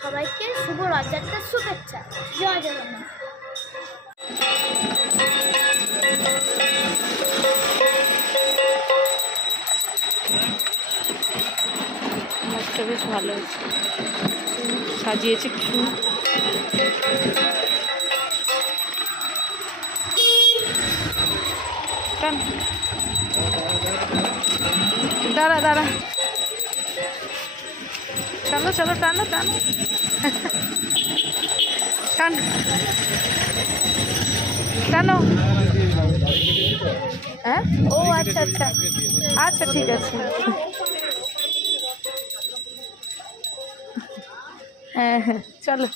সবাইকে শুভ রথযাত্রার শুভেচ্ছা। জয় জগন্নাথ। নাচটা বেশ ভালো হয়েছে, সাজিয়েছে কি সুন্দর। দাঁড়া দাঁড়া, চলো চলো, টানো টানো, টান টানো। হ্যাঁ, ও আচ্ছা আচ্ছা আচ্ছা, ঠিক আছে। হ্যাঁ হ্যাঁ, চলো।